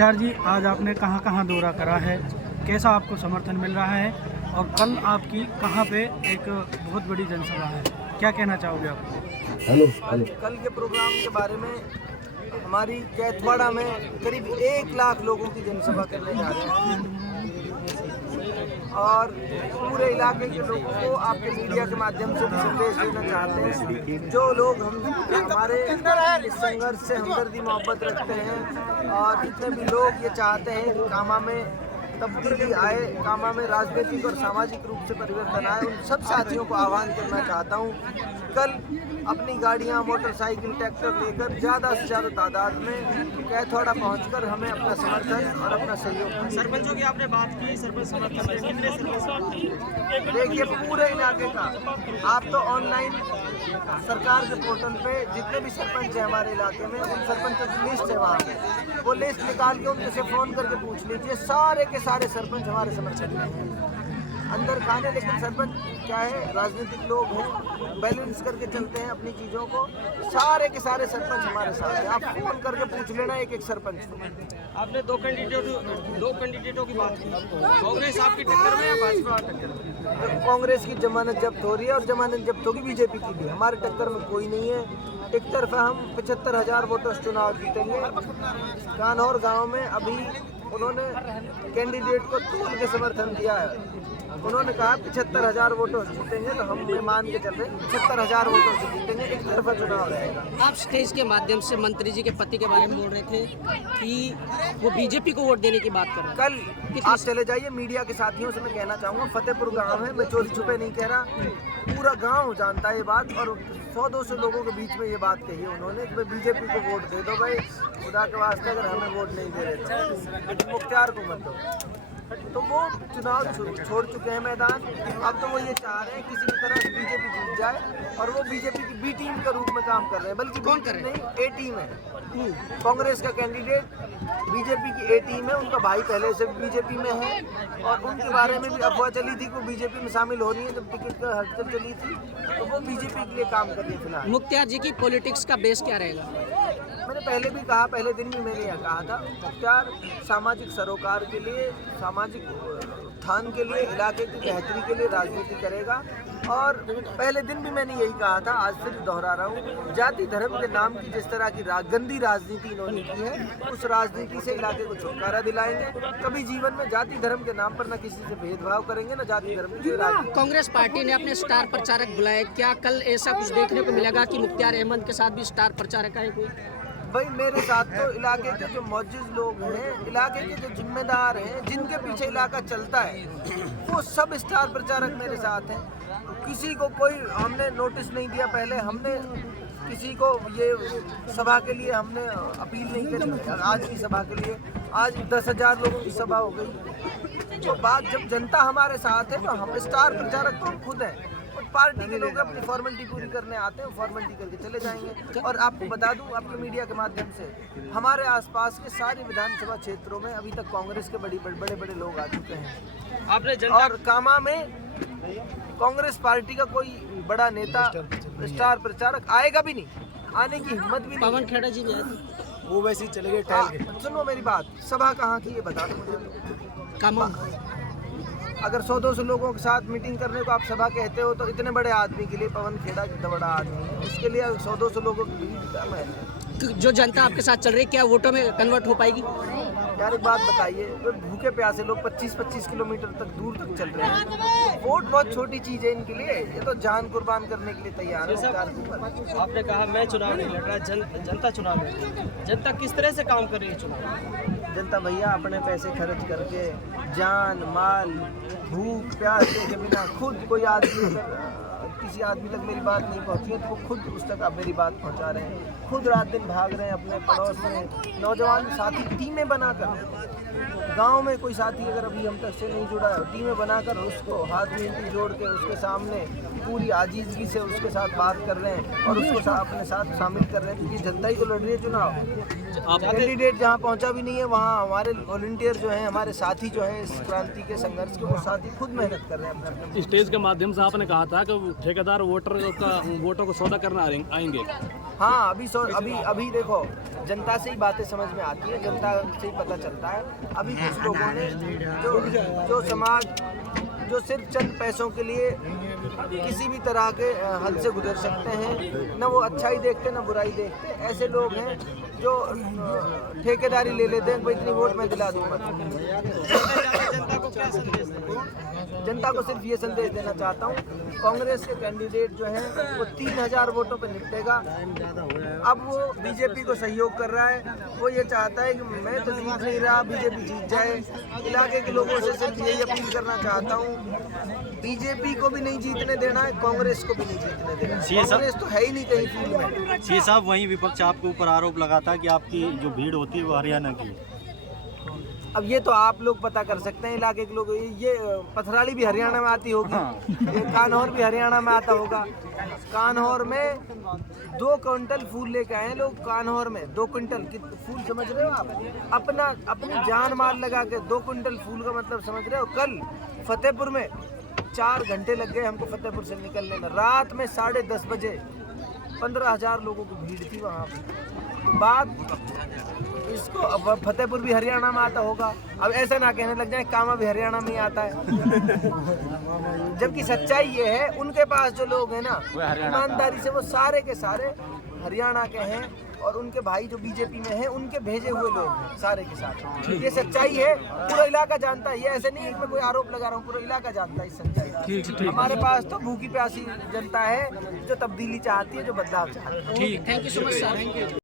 मुख्तार जी, आज आपने कहाँ कहाँ दौरा करा है, कैसा आपको समर्थन मिल रहा है और कल आपकी कहाँ पे एक बहुत बड़ी जनसभा है, क्या कहना चाहोगे आप? कल के प्रोग्राम के बारे में हमारी कैथवाड़ा में करीब 1 लाख लोगों की जनसभा करने जा रहे हैं और पूरे इलाके के लोगों को आपके मीडिया के माध्यम से भी संदेश देना चाहते हैं। जो लोग हमारे इस संघर्ष से हमदर्दी मोहब्बत रखते हैं और जितने भी लोग ये चाहते हैं कि कामा में तब्दीली आए, कामा में राजनीतिक और सामाजिक रूप से परिवर्तन आए, उन सब साथियों को आह्वान करना चाहता हूँ। कल अपनी गाड़ियाँ, मोटरसाइकिल, ट्रैक्टर लेकर ज़्यादा से ज़्यादा तादाद में कैथवाड़ा पहुंचकर हमें अपना समर्थन और अपना सहयोग। सरपंचों की आपने बात की, सरपंच समर्थन कितने सरपंच? देखिए, पूरे इलाके का आप तो ऑनलाइन सरकार के पोर्टल पे जितने भी सरपंच हैं हमारे इलाके में, उन सरपंचों की लिस्ट है वहाँ पे, वो लिस्ट निकाल के उनसे से फ़ोन करके पूछ लीजिए। सारे के सारे सरपंच हमारे समर्थन में हैं, अंदर खाने। लेकिन सरपंच क्या है, राजनीतिक लोग हैं, बैलेंस करके चलते हैं अपनी चीज़ों को। सारे के सारे सरपंच हमारे साथ हैं, आप फोन करके पूछ लेना एक एक सरपंच को। आपने दो कैंडिडेटों की बात की, कांग्रेस आपकी टक्कर में या भाजपा टक्कर में? तो कांग्रेस की जमानत जब्त हो रही है और जमानत जब्त होगी बीजेपी की भी। हमारे टक्कर में कोई नहीं है। एक तरफा हम 75,000 वोटर्स चुनाव जीतेंगे। कान्हौर गांव में अभी उन्होंने कैंडिडेट को तोड़ के समर्थन दिया है। उन्होंने कहा 75,000 वोटों से जीतेंगे, तो हम भी मान के चल रहे हैं 75,000 वोटों से जीतेंगे। एक तरफा चुनाव रहेगा। आप स्टेज के माध्यम से मंत्री जी के पति के बारे में बोल रहे थे कि वो बीजेपी को वोट देने की बात कर रहे हैं। कल आप चले जाइए, मीडिया के साथियों से मैं कहना चाहूँगा, फतेहपुर गांव है, मैं चोरी छुपे नहीं कह रहा, पूरा गांव जानता है ये बात। और 100-200 लोगों के बीच में ये बात कही है उन्होंने कि बीजेपी को वोट दे दो भाई, खुदा के वास्ते अगर हमें वोट नहीं दे रहे तो मुख्तार को मत दो। तो वो चुनाव छोड़ चुके हैं मैदान। अब तो वो ये चाह रहे हैं किसी भी तरह से बीजेपी जीत जाए, और वो बीजेपी की बी टीम के रूप में काम कर रहे हैं। बल्कि कौन कर रहे हैं? नहीं, ए टीम है। कांग्रेस का कैंडिडेट बीजेपी की ए टीम है, उनका भाई पहले से बीजेपी में है और उनके बारे में भी अफवाह चली थी कि वो बीजेपी में शामिल हो रही है। जब टिकट का हड़ताल चली थी तो वो बीजेपी के लिए काम कर रही है फिलहाल। मुख्तार जी की पॉलिटिक्स का बेस क्या रहेगा? मैंने पहले भी कहा, पहले दिन भी मैंने यह कहा था, मुख्तार सामाजिक सरोकार के लिए, सामाजिक उत्थान के लिए, इलाके की बेहतरी के लिए राजनीति करेगा। और पहले दिन भी मैंने यही कहा था, आज फिर दोहरा रहा हूँ, जाति धर्म के नाम की जिस तरह की गंदी राजनीति इन्होंने की है, उस राजनीति से इलाके को छुटकारा दिलाएंगे। कभी जीवन में जाति धर्म के नाम पर न किसी से भेदभाव करेंगे, न जाति धर्म की राजनीति। कांग्रेस पार्टी ने अपने स्टार प्रचारक बुलाए, क्या कल ऐसा कुछ देखने को मिलेगा कि मुख्तार अहमद के साथ भी स्टार प्रचारक है कोई? भाई, मेरे साथ तो इलाके के जो मौजूद लोग हैं, इलाके के जो जिम्मेदार हैं, जिनके पीछे इलाका चलता है, वो सब स्टार प्रचारक मेरे साथ हैं। किसी को कोई हमने नोटिस नहीं दिया। पहले हमने किसी को ये सभा के लिए हमने अपील नहीं करी। आज की सभा के लिए आज 10,000 लोगों की सभा हो गई। तो बात जब जनता हमारे साथ है तो हम स्टार प्रचारक तो हम खुद हैं। पार्टी के लोग अपनी फॉर्मेलिटी पूरी करने आते हैं, फॉर्मेलिटी करके चले जाएंगे। और आपको बता दूं, आपके मीडिया के माध्यम से, हमारे आसपास के सारे विधानसभा क्षेत्रों में अभी तक कांग्रेस के बड़े बड़े लोग आ चुके हैं। आपने जनता और कामा में कांग्रेस पार्टी का कोई बड़ा नेता स्टार प्रचारक आएगा भी नहीं, आने की हिम्मत भी नहीं। पवन खेड़ा जी भी आए थे, वो वैसे ही चले गए टहल के। सुनो मेरी बात, सभा कहाँ की ये बता दो मुझे। कामा अगर 100-200 लोगों के साथ मीटिंग करने को आप सभा कहते हो, तो इतने बड़े आदमी के लिए, पवन खेड़ा कितना बड़ा आदमी है, उसके लिए 100-200 लोगों की भीड़ कम है। जो जनता आपके साथ चल रही है, क्या वोटों में कन्वर्ट हो पाएगी? यार एक बात बताइए, तो भूखे प्यासे लोग 25-25 किलोमीटर तक दूर तक चल रहे हैं। वोट बहुत छोटी चीज़ है इनके लिए, ये तो जान कुर्बान करने के लिए तैयार है। आपने कहा मैं चुनाव नहीं लड़ रहा, जनता चुनाव लड़ रही है। जनता किस तरह से काम कर रही है चुनाव? जनता भैया अपने पैसे खर्च करके, जान माल भूख प्यास के बिना, खुद कोई आदमी किसी आदमी तक मेरी बात नहीं पहुंची है तो वो खुद उस तक आप मेरी बात पहुंचा रहे हैं। खुद रात दिन भाग रहे हैं अपने पड़ोस में, नौजवान साथी टीमें बनाकर। गांव में कोई साथी अगर अभी हम तक से नहीं जुड़ा है, टीमें बनाकर उसको हाथ में जोड़ के उसके सामने पूरी आजीजगी से उसके साथ बात कर रहे हैं और उसको अपने साथ शामिल कर रहे हैं, क्योंकि जनता ही तो लड़ रही है चुनाव। कैंडिडेट जहाँ पहुँचा भी नहीं है, वहाँ हमारे वॉलंटियर जो हैं, हमारे साथी जो हैं इस क्रांति के संघर्ष के, वो साथी खुद मेहनत कर रहे हैं अपने। स्टेज के माध्यम से आपने कहा था कि ठेकेदार वोटों को सौदा करना आएंगे। हाँ, अभी देखो, जनता से ही बातें समझ में आती है, जनता से ही पता चलता है। अभी कुछ लोगों ने जो समाज जो सिर्फ चंद पैसों के लिए किसी भी तरह के हद से गुजर सकते हैं, न वो अच्छाई देखते न बुराई देखते, ऐसे लोग हैं जो ठेकेदारी ले लेते हैं, कोई इतनी वोट मैं दिला दूंगा। जनता को क्या संदेश देंगे? जनता को सिर्फ ये संदेश देना चाहता हूँ, कांग्रेस के कैंडिडेट जो हैं वो 3000 वोटों पे निपटेगा। अब वो बीजेपी को सहयोग कर रहा है, वो ये चाहता है कि मैं तो जीत नहीं रहा, बीजेपी जीत जाए। इलाके के लोगों से सिर्फ यही अपील करना चाहता हूँ, बीजेपी को भी नहीं जीतने देना है, कांग्रेस को भी नहीं जीतने देना है। कांग्रेस तो है ही नहीं कहीं फील्ड में। जी साहब, वहीं विपक्ष आपके ऊपर आरोप लगाता है कि आपकी जो भीड़ होती है वो हरियाणा की। अब ये तो आप लोग पता कर सकते हैं, इलाके के लोग। ये पथराली भी हरियाणा में आती होगी, ये कान्हौर भी हरियाणा में आता होगा। कान्हौर में 2 क्विंटल फूल लेके आए लोग, कान्हौर में 2 क्विंटल फूल, समझ रहे हो आप? अपनी जान माल लगा के 2 क्विंटल फूल का मतलब समझ रहे हो? कल फतेहपुर में 4 घंटे लग गए हमको फतेहपुर से निकलने में। रात में 10:30 बजे 15,000 लोगों की भीड़ थी वहाँ पर। बात इसको, अब फतेहपुर भी हरियाणा में आता होगा, अब ऐसा ना कहने लग जाए कामा भी हरियाणा में ही आता है। जबकि सच्चाई ये है, उनके पास जो लोग हैं ना, ईमानदारी से वो सारे के सारे हरियाणा के हैं, और उनके भाई जो बीजेपी में हैं उनके भेजे हुए लोग हैं सारे के सारे। ये सच्चाई है, पूरा इलाका जानता है। ये ऐसे नहीं है कि मैं कोई आरोप लगा रहा हूँ, पूरा इलाका जानता है इस सच्चाई। हमारे पास तो भूखी प्यासी जनता है जो तब्दीली चाहती है, जो बदलाव चाहती है। Thank you so much sir.